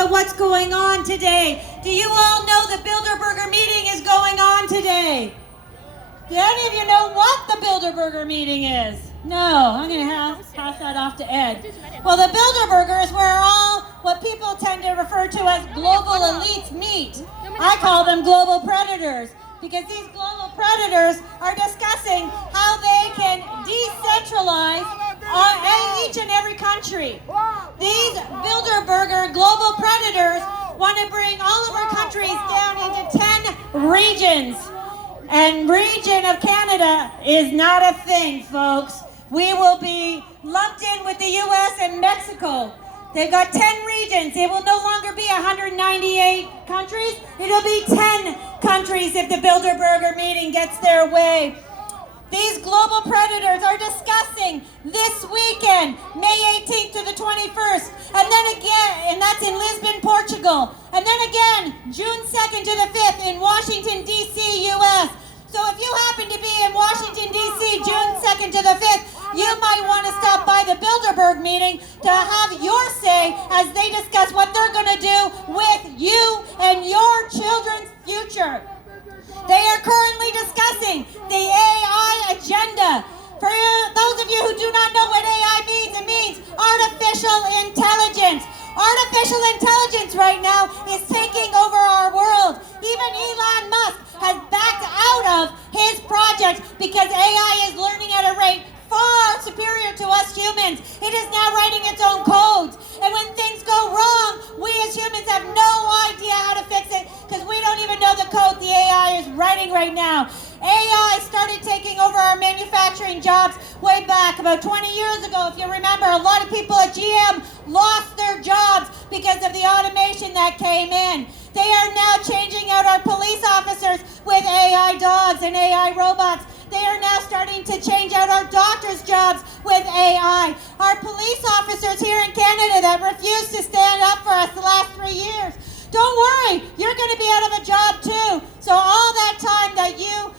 about what's going on today. Do you all know the Bilderberger meeting is going on today? Do any of you know what the Bilderberger meeting is? No, I'm going to pass that off to Ed. Well, the Bilderberger is where all what people tend to refer to as global elites meet. I call them global predators, because these global predators are discussing how they can decentralize each and every country. These Bilderberger global predators want to bring all of our countries down into 10 regions. And region of Canada is not a thing, folks. We will be lumped in with the U.S. and Mexico. They've got 10 regions. It will no longer be 198 countries. It'll be 10 countries if the Bilderberger meeting gets their way. These global predators are discussing this weekend, May 18th to the 21st, and then again, and that's in Lisbon, Portugal, and then again, June 2nd to the 5th in Washington, D.C., U.S. So if you happen to be in Washington, D.C., June 2nd to the 5th, you might want to stop by the Bilderberg meeting to have your say as they discuss what they're going to do with you and your children's future. They are currently discussing the AI agenda. For those of you who do not know what AI means, it means artificial intelligence. Artificial intelligence right now is taking over our world. Even Elon Musk has backed out of his project because AI is learning at a rate far superior to us humans. It is now writing its own codes. And when things go wrong, we as humans have no idea how to fix it because we don't even know the code the AI is writing right now. AI started taking over our manufacturing jobs way back about 20 years ago. If you remember, a lot of people at GM lost their jobs because of the automation that came in. They are now changing out our police officers with AI dogs and AI robots. They are now starting to change out our doctors' jobs with AI. Our police officers here in Canada that refused to stand up for us the last 3 years. Don't worry, you're going to be out of a job too. So all that time that you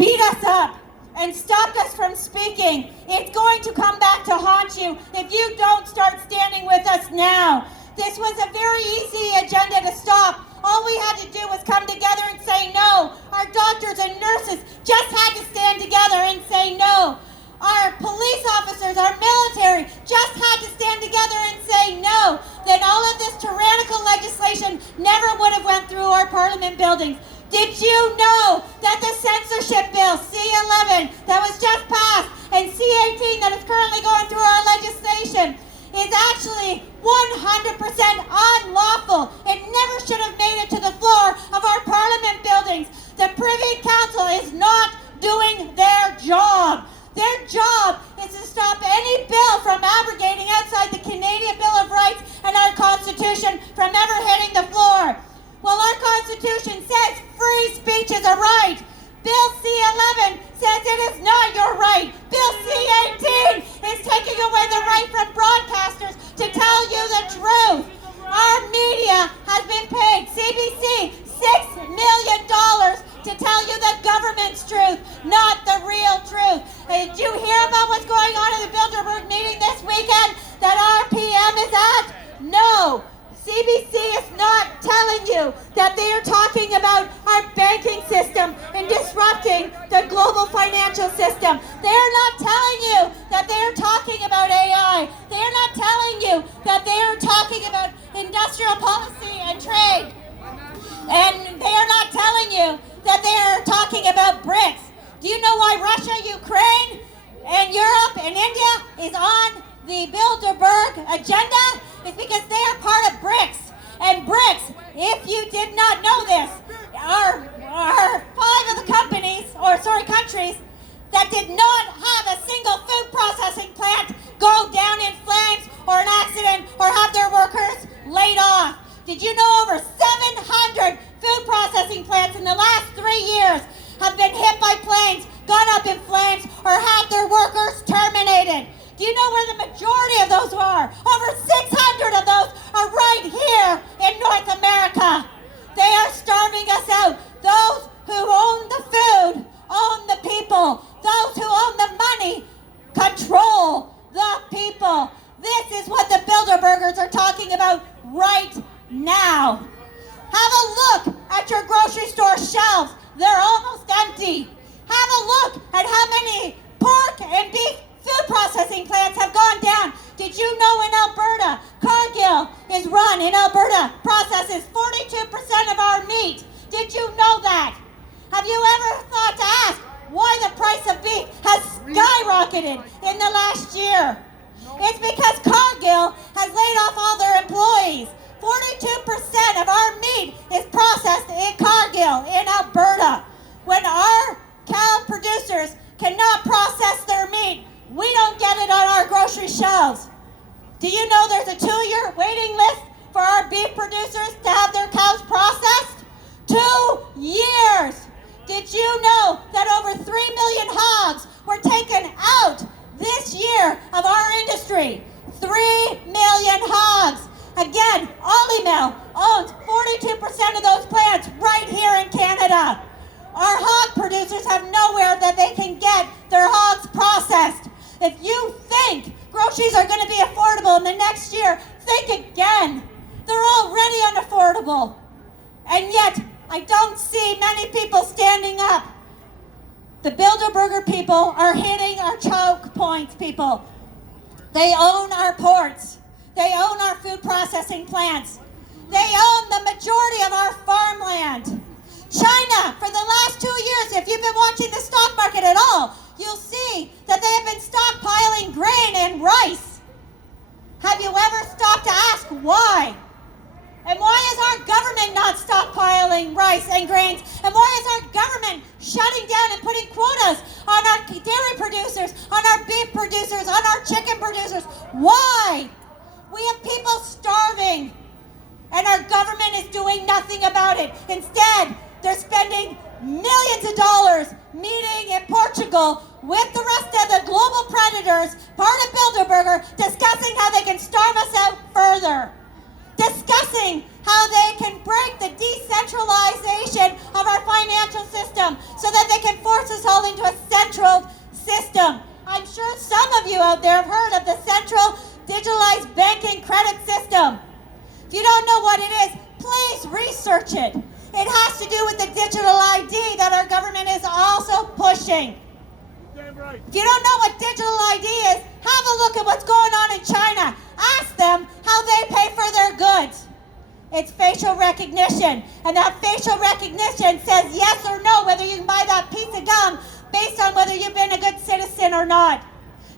beat us up and stopped us from speaking, it's going to come back to haunt you if you don't start standing with us now. This was a very easy agenda to stop. All we had to do was come together and say no. Our doctors and nurses just had to stand together and say no. Our police officers, our military just had to stand together and say no. Then all of this tyrannical legislation never would have went through our parliament buildings. Did you know that the censorship bill, C-11, that was just passed, and C-18 that is currently going through our legislation, is actually 100% unlawful? It never should have made it to the floor of our parliament buildings. The Privy Council is not doing their job. Their job is to stop any bill from abrogating outside the Canadian Bill of Rights and our Constitution from ever hitting the floor. Well, our Constitution says free speech is a right. Bill C-11 says it is not your right. Bill C-18 is taking away the right from broadcasters to tell you the truth. Our media has been paid, CBC, $6 million to tell you the government's truth, not the real truth. Did you hear about what's going on in the Bilderberg meeting this weekend that our PM is at? No. CBC is not telling you that they are talking about our banking system and disrupting the global financial system. They are not telling you that they are talking about AI. They are not telling you that they are talking about industrial policy and trade. And they are not telling you that they are talking about BRICS. Do you know why Russia, Ukraine, and Europe and India is on the Bilderberg agenda? It's because they are part of BRICS. And BRICS, if you did not know this, are 5 of the countries that did not have a single food processing plant go down in flames or an accident or have their workers laid off. Did you know over 700 food processing plants in the last 3 years have been hit by planes, gone up in flames, or had their workers terminated? Do you know where the majority of those are? Over 600 of those are right here in North America. They are starving us out. Those who own the food own the people. Those who own the money control the people. This is what the Bilderbergers are talking about right now. Have a look at your grocery store shelves. They're almost empty. Have a look at how many pork and beef food processing plants have gone down. Did you know in Alberta, Cargill is run in Alberta, processes 42% of our meat. Did you know that? Have you ever thought to ask why the price of beef has skyrocketed in the last year? It's because Cargill has laid off all their employees. 42% of our meat is processed in Cargill, in Alberta. When our cow producers cannot process their meat, we don't get it on our grocery shelves. Do you know there's a 2-year waiting list for our beef producers to have their cows processed? 2 years! Did you know that over 3 million hogs were taken out this year of our industry? 3 million hogs! Again, Olymel owns 42% of those plants right here in Canada. Our hog producers have nowhere that they can get their hogs processed. If you think groceries are going to be affordable in the next year, think again. They're already unaffordable. And yet, I don't see many people standing up. The Bilderberger people are hitting our choke points, people. They own our ports. They own our food processing plants. They own the majority of our farmland. China, for the last 2 years, if you've been watching the stock market at all, you'll see that they have been stockpiling grain and rice. Have you ever stopped to ask why? And why is our government not stockpiling rice and grains? And why is our government shutting down and putting quotas on our dairy producers, on our beef producers, on our chicken producers? Why? We have people starving, and our government is doing nothing about it. Instead, they're spending millions of dollars meeting in Portugal with the rest of the global predators, part of Bilderberger, discussing how they can starve us out further. Discussing how they can break the decentralization of our financial system so that they can force us all into a central system. I'm sure some of you out there have heard of the central digitalized banking credit system. If you don't know what it is, please research it. It has to do with the digital ID that our government is also pushing. Right. If you don't know what digital ID is, have a look at what's going on in China. Ask them how they pay for their goods. It's facial recognition, and that facial recognition says yes or no whether you can buy that piece of gum based on whether you've been a good citizen or not,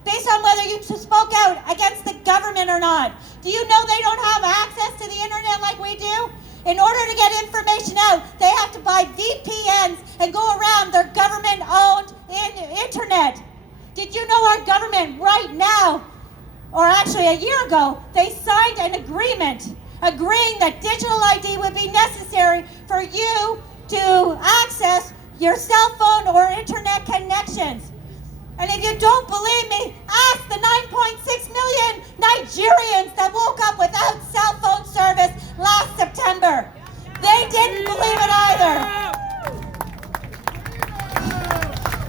based on whether you spoke out against the government or not. Do you know they don't have access to the internet like we do? In order to get information out, they have to buy VPNs and go around their government-owned internet. Did you know our government right now, or actually a year ago, they signed an agreement agreeing that digital ID would be necessary for you to access your cell phone or internet connections. And if you don't believe me, ask the 9.6 million Nigerians that woke up without cell phone service last September. They didn't believe it either.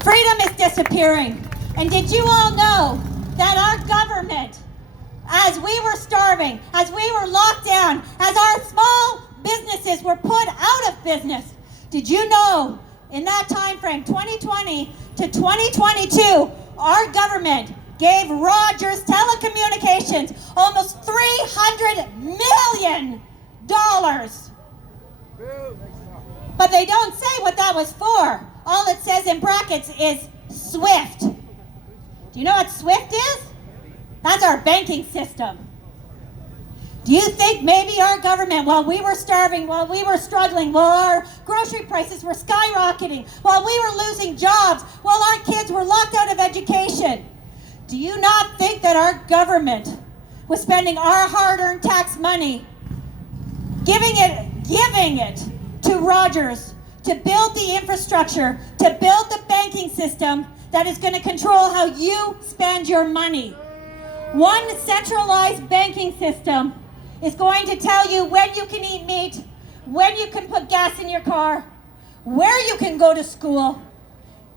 Freedom is disappearing. And did you all know that our government, as we were starving, as we were locked down, as our small businesses were put out of business, did you know in that time frame, 2020 to 2022, our government gave Rogers Telecommunications almost $300 million. But they don't say what that was for. All it says in brackets is SWIFT. Do you know what SWIFT is? That's our banking system. Do you think maybe our government, while we were starving, while we were struggling, while our grocery prices were skyrocketing, while we were losing jobs, while our kids were locked out of education, do you not think that our government was spending our hard-earned tax money, giving it to Rogers to build the infrastructure, to build the banking system that is going to control how you spend your money? One centralized banking system is going to tell you when you can eat meat, when you can put gas in your car, where you can go to school,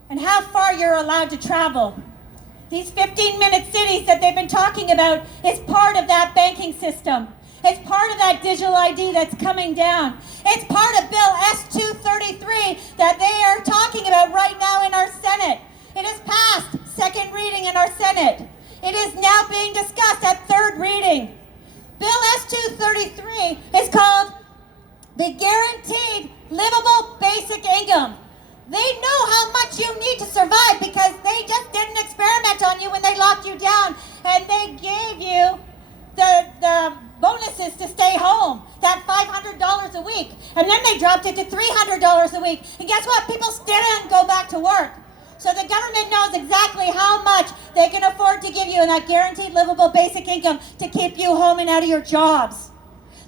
and how far you're allowed to travel. These 15-minute cities that they've been talking about is part of that banking system. It's part of that digital ID that's coming down. It's part of Bill S-233 that they are talking about right now in our Senate. It has passed second reading in our Senate. It is now being discussed at third reading. Bill S-233 is called the Guaranteed Livable Basic Income. They know how much you need to survive because they just did an experiment on you when they locked you down and they gave you the bonuses to stay home, that $500 a week. And then they dropped it to $300 a week. And guess what? People still didn't go back to work. So the government knows exactly how much they can afford to give you in that guaranteed livable basic income to keep you home and out of your jobs.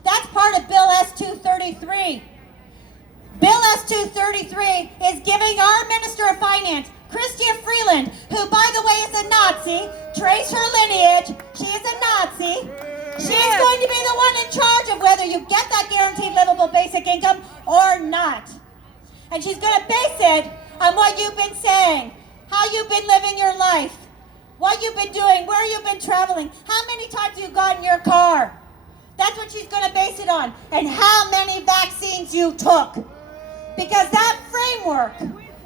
That's part of Bill S-233. Bill S-233 is giving our Minister of Finance, Chrystia Freeland, who, by the way, is a Nazi, trace her lineage, she is a Nazi. She's going to be the one in charge of whether you get that guaranteed livable basic income or not. And she's going to base it on what you've been saying, how you've been living your life, what you've been doing, where you've been traveling, how many times you got in your car. That's what she's going to base it on, and how many vaccines you took. Because that framework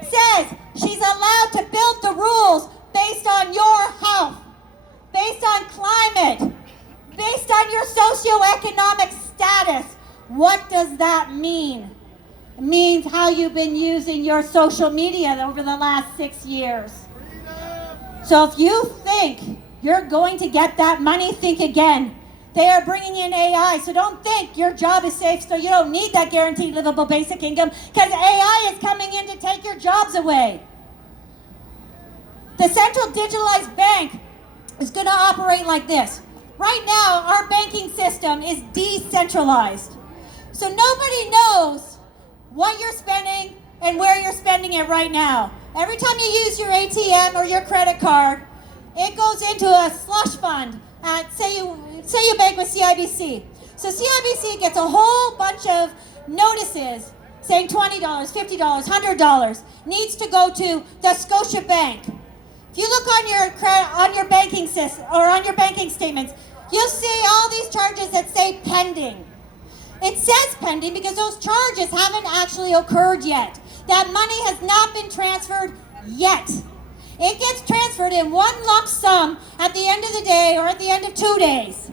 says she's allowed to build the rules based on your health, based on climate, based on your socioeconomic status. What does that mean? It means how you've been using your social media over the last 6 years. So if you think you're going to get that money, think again. They are bringing in AI, so don't think your job is safe, so you don't need that guaranteed livable basic income, because AI is coming in to take your jobs away. The central digitalized bank is going to operate like this. Right now, our banking system is decentralized. So nobody knows what you're spending and where you're spending it right now. Every time you use your ATM or your credit card, it goes into a slush fund at, say you bank with CIBC. So CIBC gets a whole bunch of notices saying $20, $50, $100 needs to go to the Scotia Bank. If you look on your banking system or on your banking statements, you'll see all these charges that say pending. It says pending because those charges haven't actually occurred yet. That money has not been transferred yet. It gets transferred in one lump sum at the end of the day or at the end of 2 days.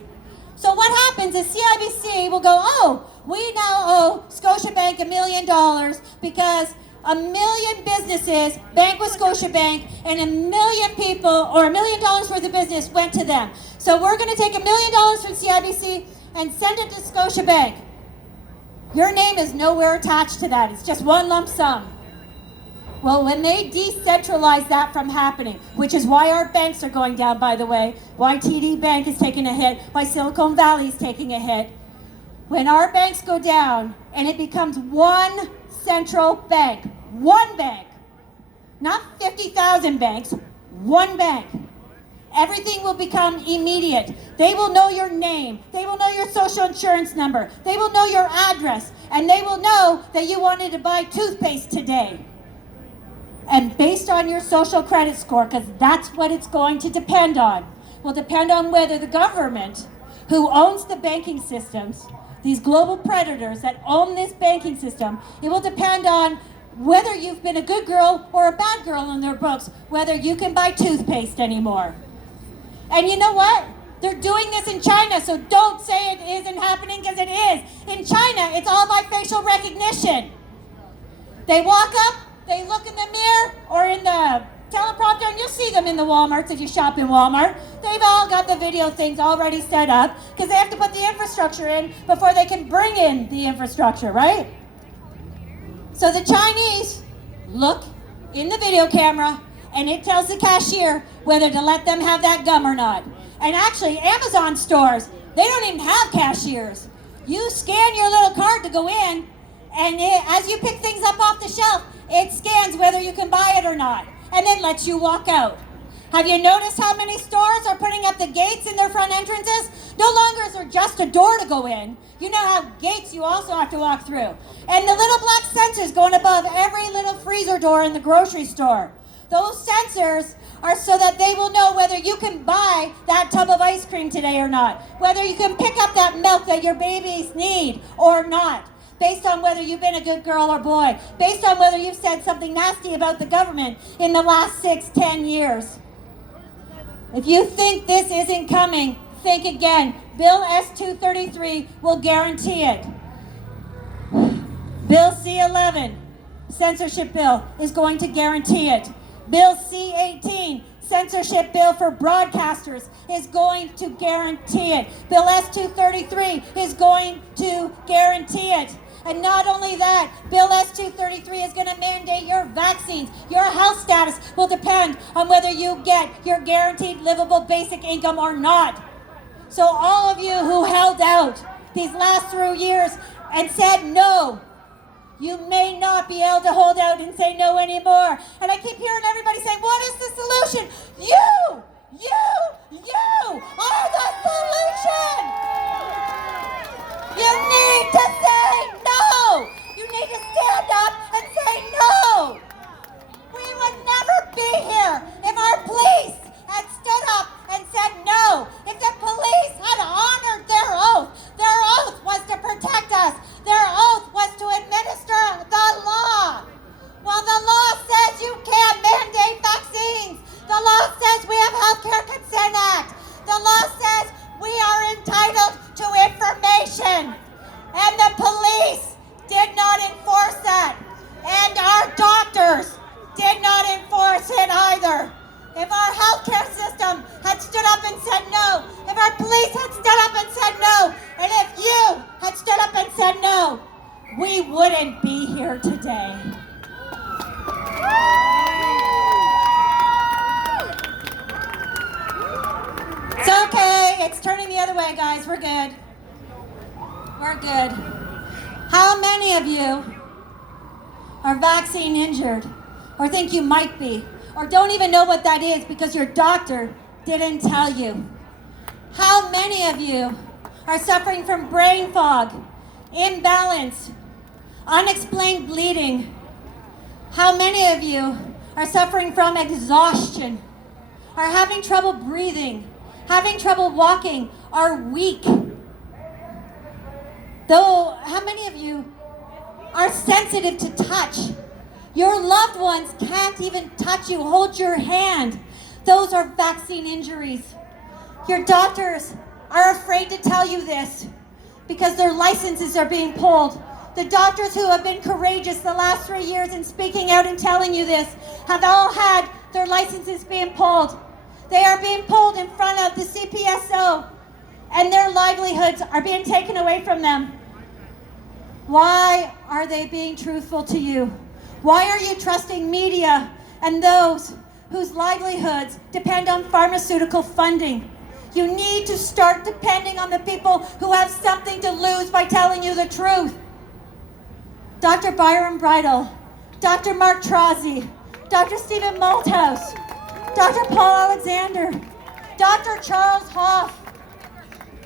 So what happens is CIBC will go, oh, we now owe Scotiabank $1 million because 1 million businesses bank with Scotiabank and 1 million people or $1 million worth of business went to them. So we're going to take $1 million from CIBC and send it to Scotiabank. Your name is nowhere attached to that. It's just one lump sum. Well, when they decentralize that from happening, which is why our banks are going down, by the way, why TD Bank is taking a hit, why Silicon Valley is taking a hit. When our banks go down and it becomes one central bank, one bank, not 50,000 banks, one bank, everything will become immediate. They will know your name. They will know your social insurance number. They will know your address. And they will know that you wanted to buy toothpaste today. And based on your social credit score, because that's what it's going to depend on, will depend on whether the government, who owns the banking systems, these global predators that own this banking system, it will depend on whether you've been a good girl or a bad girl in their books, whether you can buy toothpaste anymore. And you know what? They're doing this in China, so don't say it isn't happening, because it is. In China, it's all by facial recognition. They walk up, they look in the mirror or in the teleprompter, and you'll see them in the Walmarts if you shop in Walmart. They've all got the video things already set up because they have to put the infrastructure in before they can bring in the infrastructure, right? So the Chinese look in the video camera and it tells the cashier whether to let them have that gum or not. And actually, Amazon stores, they don't even have cashiers. You scan your little card to go in, and as you pick things up off the shelf, it scans whether you can buy it or not, and then lets you walk out. Have you noticed how many stores are putting up the gates in their front entrances? No longer is there just a door to go in. You now have gates you also have to walk through. And the little black sensors going above every little freezer door in the grocery store. Those sensors are so that they will know whether you can buy that tub of ice cream today or not, whether you can pick up that milk that your babies need or not, based on whether you've been a good girl or boy, based on whether you've said something nasty about the government in the last 6-10 years. If you think this isn't coming, think again. Bill S-233 will guarantee it. Bill C-11, censorship bill, is going to guarantee it. Bill C-18, censorship bill for broadcasters, is going to guarantee it. Bill S-233 is going to guarantee it. And not only that, Bill S-233 is going to mandate your vaccines. Your health status will depend on whether you get your guaranteed livable basic income or not. So all of you who held out these last 3 years and said no, you may not be able to hold out and say no anymore. And I keep hearing everybody saying, what is the solution? You are the solution! You need to say no! You need to stand up and say no! We would never be here if our police had stood up and said no. If the police had honored their oath. Their oath was to protect us. Their oath was to administer the law. Well, the law says you can't mandate vaccines. The law says we have Healthcare Consent Act. The law says we are entitled to information. And the police did not enforce that. And our doctors did not enforce it either. If our healthcare system had stood up and said no, if our police had stood up and said no, and if you had stood up and said no, we wouldn't be here today. It's okay. It's turning the other way, guys. We're good. We're good. How many of you are vaccine injured or think you might be? Or don't even know what that is because your doctor didn't tell you? How many of you are suffering from brain fog, imbalance, unexplained bleeding? How many of you are suffering from exhaustion, are having trouble breathing, having trouble walking, are weak? Though, how many of you are sensitive to touch? Your loved ones can't even touch you, hold your hand. Those are vaccine injuries. Your doctors are afraid to tell you this because their licenses are being pulled. The doctors who have been courageous the last 3 years in speaking out and telling you this have all had their licenses being pulled. They are being pulled in front of the CPSO and their livelihoods are being taken away from them. Why are they being truthful to you? Why are you trusting media and those whose livelihoods depend on pharmaceutical funding? You need to start depending on the people who have something to lose by telling you the truth. Dr. Byron Bridle, Dr. Mark Trozzi, Dr. Stephen Malthouse, Dr. Paul Alexander, Dr. Charles Hoff,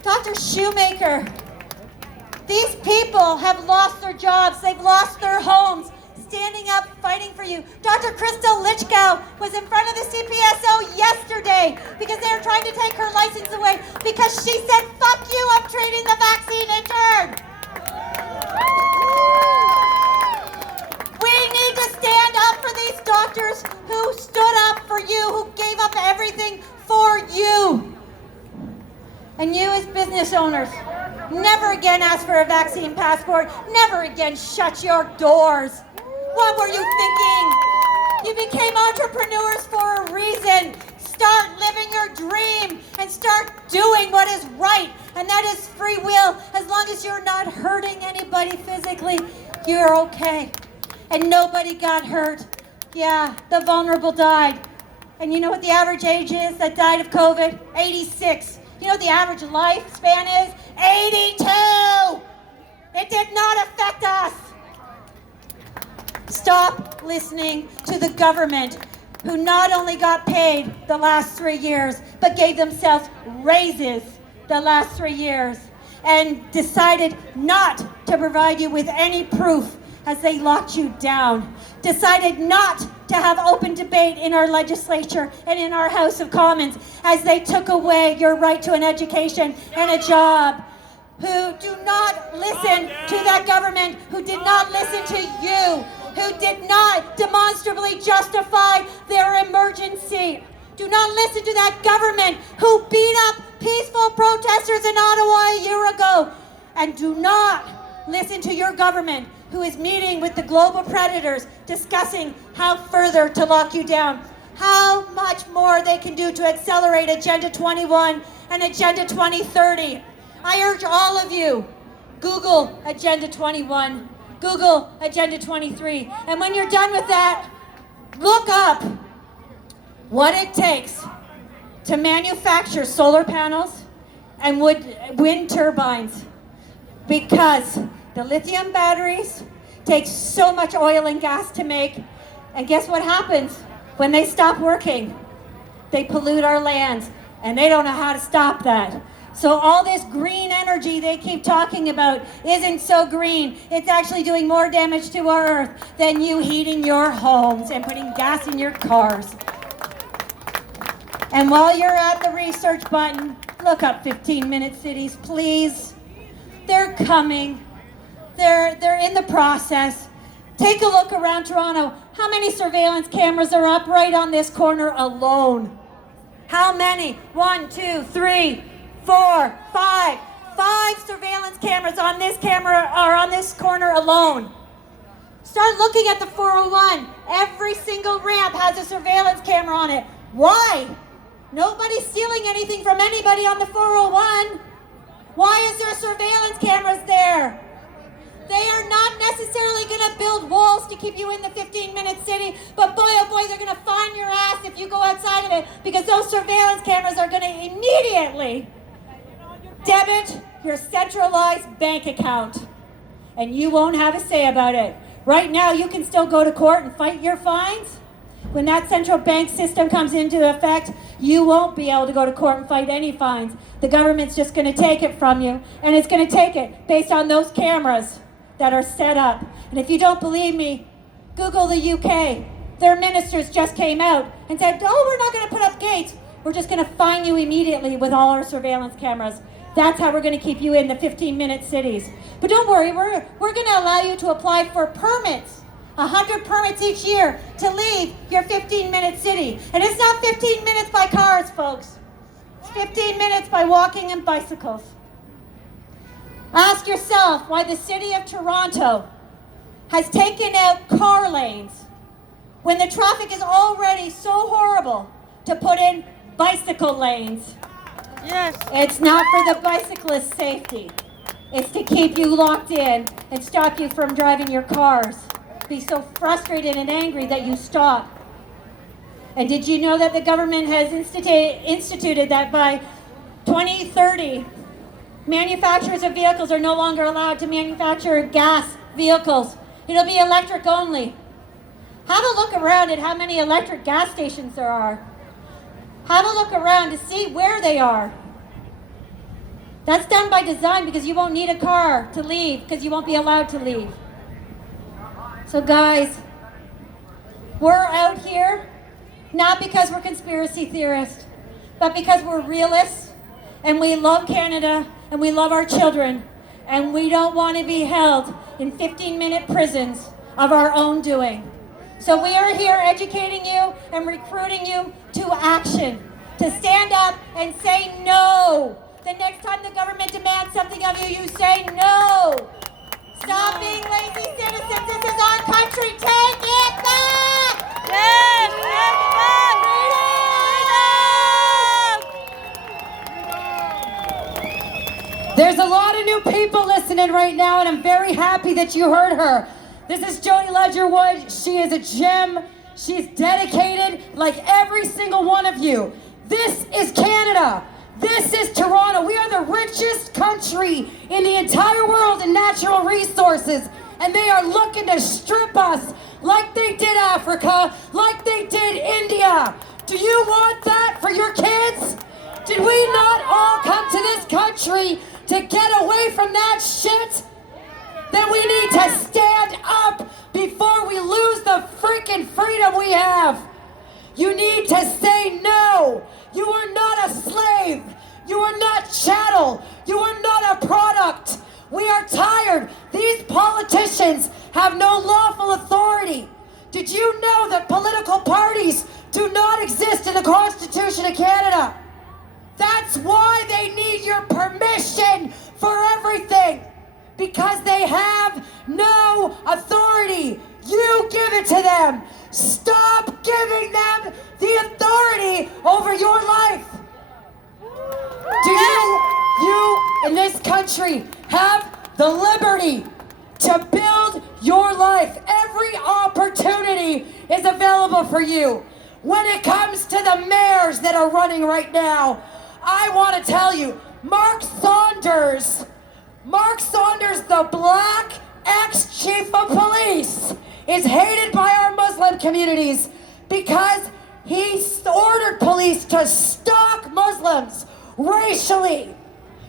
Dr. Shoemaker. These people have lost their jobs, they've lost their homes, standing up, fighting for you. Dr. Crystal Lichkow was in front of the CPSO yesterday because they were trying to take her license away because she said, fuck you, I'm treating the vaccine injured. We need to stand up for these doctors who stood up for you, who gave up everything for you. And you as business owners, never again ask for a vaccine passport. Never again shut your doors. What were you thinking? You became entrepreneurs for a reason. Start living your dream and start doing what is right. And that is free will. As long as you're not hurting anybody physically, you're okay. And nobody got hurt. Yeah, the vulnerable died. And you know what the average age is that died of COVID? 86. You know what the average lifespan is? 82! It did not affect us. Stop listening to the government, who not only got paid the last 3 years, but gave themselves raises the last 3 years, and decided not to provide you with any proof as they locked you down. Decided not to have open debate in our legislature and in our House of Commons as they took away your right to an education and a job. Who do not listen to that government, who did not listen to you, who did not demonstrably justify their emergency. Do not listen to that government who beat up peaceful protesters in Ottawa a year ago. And do not listen to your government who is meeting with the global predators discussing how further to lock you down, how much more they can do to accelerate Agenda 21 and Agenda 2030. I urge all of you, Google Agenda 21, Google Agenda 23, and when you're done with that, look up what it takes to manufacture solar panels and wind turbines, because the lithium batteries take so much oil and gas to make, and guess what happens when they stop working? They pollute our lands, and they don't know how to stop that. So all this green energy they keep talking about isn't so green. It's actually doing more damage to our earth than you heating your homes and putting gas in your cars. And while you're at the research button, look up 15-minute cities, please. They're coming. They're in the process. Take a look around Toronto. How many surveillance cameras are up right on this corner alone? How many? 1, 2, 3, 4, 5. 5 surveillance cameras on this corner alone. Start looking at the 401. Every single ramp has a surveillance camera on it. Why? Nobody's stealing anything from anybody on the 401. Why is there surveillance cameras there? They are not necessarily going to build walls to keep you in the 15-minute city, but boy, oh boy, they're going to find your ass if you go outside of it, because those surveillance cameras are going to immediately debit your centralized bank account, and you won't have a say about it. Right now, you can still go to court and fight your fines. When that central bank system comes into effect, you won't be able to go to court and fight any fines. The government's just going to take it from you, and it's going to take it based on those cameras that are set up. And if you don't believe me, Google the UK. Their ministers just came out and said, oh, we're not going to put up gates. We're just going to fine you immediately with all our surveillance cameras. That's how we're going to keep you in the 15-minute cities. But don't worry, we're going to allow you to apply for permits. 100 permits each year to leave your 15-minute city. And it's not 15 minutes by cars, folks. It's 15 minutes by walking and bicycles. Ask yourself why the city of Toronto has taken out car lanes when the traffic is already so horrible to put in bicycle lanes. Yes. It's not for the bicyclist's safety. It's to keep you locked in and stop you from driving your cars. Be so frustrated and angry that you stop. And did you know that the government has instituted that by 2030, manufacturers of vehicles are no longer allowed to manufacture gas vehicles. It'll be electric only. Have a look around at how many electric gas stations there are. Have a look around to see where they are. That's done by design because you won't need a car to leave, because you won't be allowed to leave. So guys, we're out here not because we're conspiracy theorists, but because we're realists and we love Canada and we love our children, and we don't want to be held in 15-minute prisons of our own doing. So we are here educating you and recruiting you to action, to stand up and say no. The next time the government demands something of you, you say no. Stop being lazy citizens. This is our country. Take it back. Yes, take it back. Freedom! There's a lot of new people listening right now, and I'm very happy that you heard her. This is Jody Ledgerwood. She is a gem. She's dedicated like every single one of you. This is Canada. This is Toronto. We are the richest country in the entire world in natural resources, and they are looking to strip us like they did Africa, like they did India. Do you want that for your kids? Did we not all come to this country to get away from that shit? Then we need to stand up before we lose the freaking freaking freedom we have. You need to say no. You are not a slave. You are not chattel. You are not a product. We are tired. These politicians have no lawful authority. Did you know that political parties do not exist in the Constitution of Canada? That's why they need your permission for everything. Because they have no authority. You give it to them. Stop giving them the authority over your life. Do you in this country have the liberty to build your life? Every opportunity is available for you. When it comes to the mayors that are running right now, I want to tell you, Mark Saunders, the black ex-chief of police, is hated by our Muslim communities because he ordered police to stalk Muslims racially.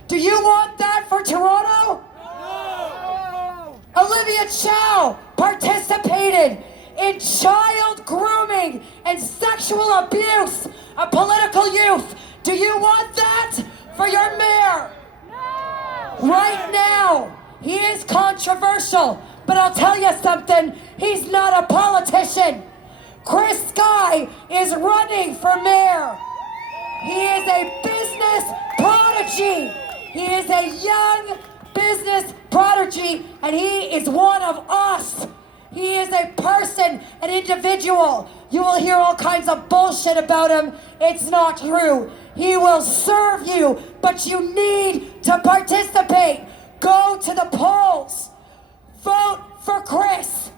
Do you want that for Toronto? No! Olivia Chow participated in child grooming and sexual abuse of political youth. Do you want that for your mayor? No! Right now, he is controversial, but I'll tell you something, he's not a politician. Chris Sky is running for mayor. He is a business prodigy. He is a young business prodigy, and he is one of us. He is a person, an individual. You will hear all kinds of bullshit about him. It's not true. He will serve you, but you need to participate. Go to the polls. Vote for Chris.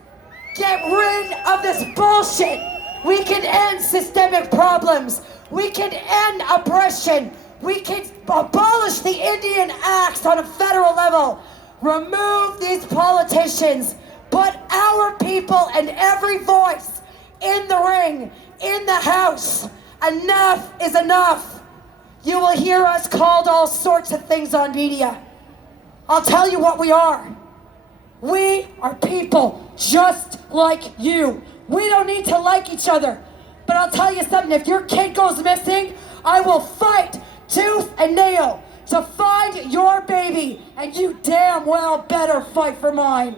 Get rid of this bullshit. We can end systemic problems. We can end oppression. We can abolish the Indian Acts on a federal level. Remove these politicians. Put our people and every voice in the ring, in the House. Enough is enough. You will hear us called all sorts of things on media. I'll tell you what we are. We are people just like you. We don't need to like each other. But I'll tell you something, if your kid goes missing, I will fight tooth and nail to find your baby, and you damn well better fight for mine.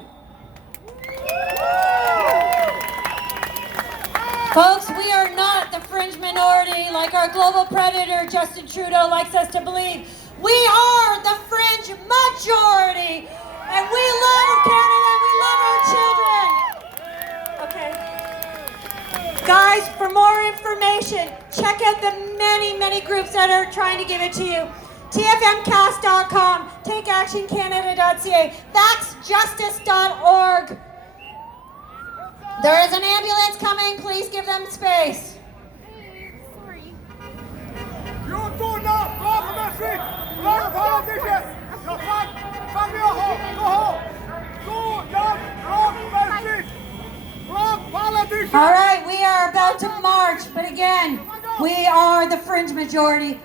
Folks, we are not the fringe minority like our global predator Justin Trudeau likes us to believe. We are the fringe majority, and we love Canada, we love our children. Okay. Guys, for more information, check out the many groups that are trying to give it to you. TFMcast.com, takeactioncanada.ca, vaxjustice.org. There is an ambulance coming, please give them space. You do not block the street! Block politicians! You fight! Fuck your home! Go home! Do not block the street! Block politicians! All right, we are about to march, but again, we are the fringe majority.